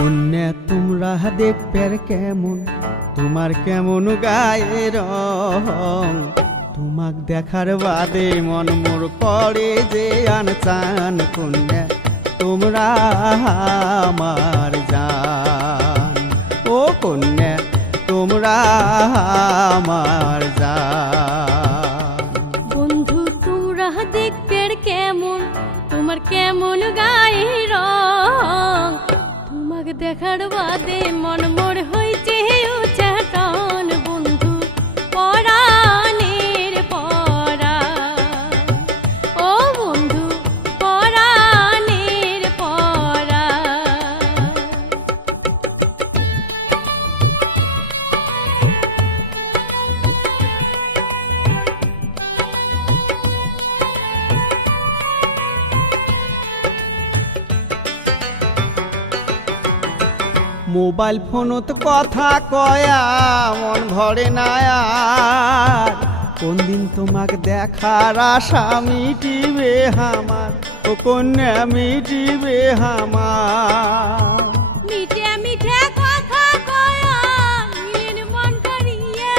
কন্যা তোমরা দেখবে কেমন, তোমার কেমন গায়ের রং, তোমাক দেখার বাদে মন মোর করে যে আনচান। কন্যা তোমরা আমার জান, ও কন্যা তোমরা আমার জান। বন্ধু তোমরা দেখবে কেমন, তোমার কেমন গায়ের রং, তোমাকে দেখার বাদে মন মোর হইছে উচ্চাটন। বন্ধু পরাণের পরাণ, ও বন্ধু পরাণের পরাণ। মোবাইল ফোনত কথা কয়া মন ভরে না আর, কোন দিন তোমাক দেখার আশা মিটিবে আমার, ও কন্যা মিটিবে আমার। মিঠে মিঠে কথা কয়া নিলেন মন করিয়া,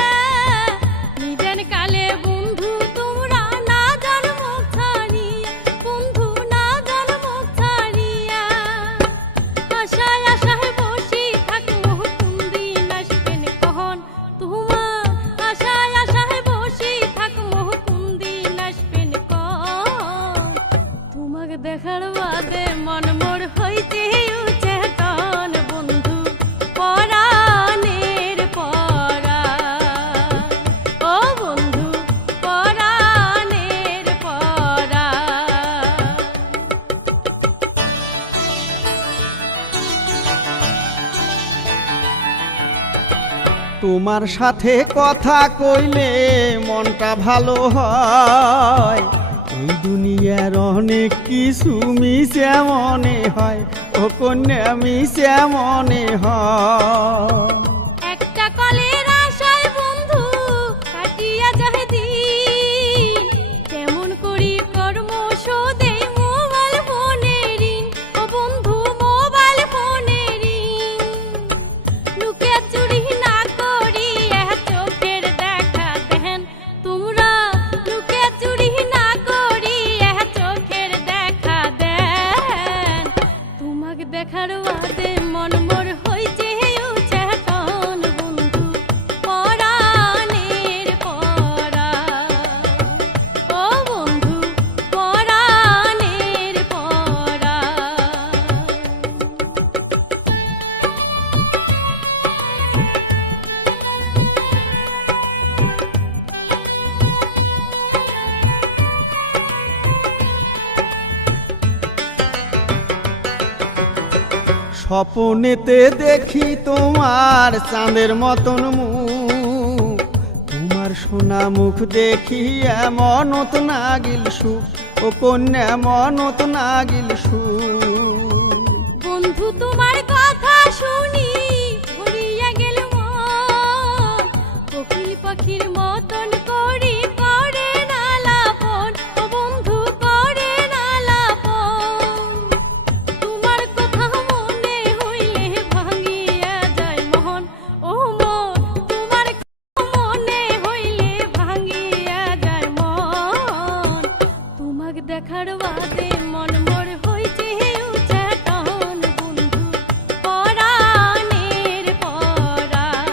নিদেন কালে বন্ধু তোমরা না জান মুখ ছাড়িয়া, বন্ধু না জান মুখ ছাড়িয়া। আশায় আশায় বসি থাকো কোন দিন আসবেন কখন তোমার, আশায় আশায় বসি থাকো কোন দিন আসবেন কখন। তোমাকে দেখার বাদে মন মোর হইতে উচ্চাটন। বন্ধু পরাণের পরাণ, ও বন্ধু পরাণের পরাণ। তোমার সাথে কথা কইলে মনটা ভালো হয়, এই দুনিয়ার অনেক কিছু মিশে মনে হয়, ও কন্যা মিশে মনে হয়। একটা কলের আশায় বন্ধু কাটিয়া যায় দিন, কেমন করি কর্ম শোধে মোবাইল ফোনের ঋণ, ও বন্ধু মোবাইল ফোনের ঋণ। লুকে চুরি না করি চোখের দেখা দেন তোমরা, লুকে চুরি না করি চোখের দেখা দেন। তোমাকে দেখার বাদে মন মোর হইছে উচ্চাটন। বন্ধু পরাণের পরাণ, ও বন্ধু পরাণের পরাণ। স্বপ্নেতে দেখি তোমার চাঁদের মতন মুখ, তোমার সোনা মুখ দেখি মনত নাগিল সুখ, ও কন্যা মনত নাগিল সুখ। বন্ধু তোমার কথা শুনি ভরিয়া গেল মন, কোকিল পাখির মতন করি করে না লাপন, ও বন্ধু করে না লাপন। তোমার কথা মনে হইলে ভাঙিয়া যায় মন, ও মন তোমার কথা মনে হইলে ভাঙিয়া যায় মন। তোমাকে দেখার বাদে মন মোর হইছে উচ্চাটন। বন্ধু পরাণের পরাণ,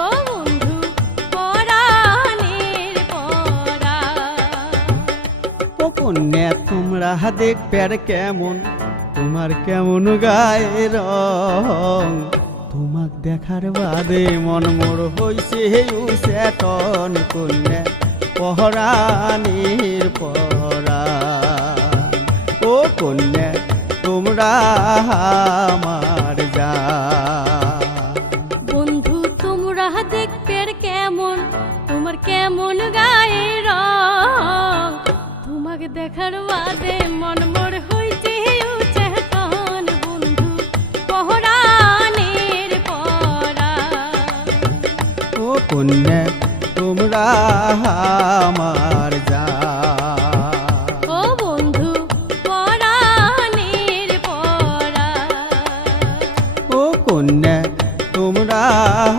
ও বন্ধু পরাণের পরাণ। ও কন্যা তোমরা দেখবে কেমন, তোমার কেমন গায়ের রং, তোমাক দেখার বাদে মন মোর হইছে উচ্চাটন। কন্যা পরাণের পরাণ, ও কন্যা তোমরা আমার জান। বন্ধু তোমরা দেখবে কেমন, তোমার কেমন গায়ের রং, তোমাকে দেখার বাদে মন মোর হইছে উচ্চাটন। বন্ধু পরাণের পরাণ, ও কন্যা তোমরা আমার জান। ও বন্ধু পরাণের পরাণ। তোমরা